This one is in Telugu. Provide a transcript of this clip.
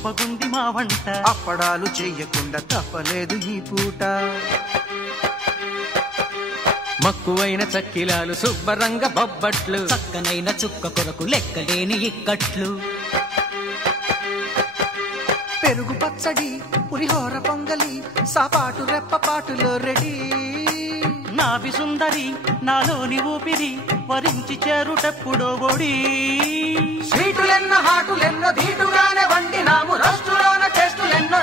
గొప్పగుంది మా వంట అప్పడాలు చెయ్యకుండా తప్పలేదు ఈ పూట మక్కువైన చక్కిలాలు శుభ్రంగ బొబ్బట్లు చక్కనైన చుక్క కొరకు లెక్కలేని ఇక్కట్లు పెరుగు పచ్చడి పులిహోర పొంగలి సాపాటు రెప్పపాటులో రెడీ నాభి సుందరి నాలోని ఊపిరి వరించి చేరుటెప్పుడో ఒడి స్వీటులెన్నో హాటులెన్నో ధీటుగానే వండినాము రస్టులోన టేస్టులెన్నో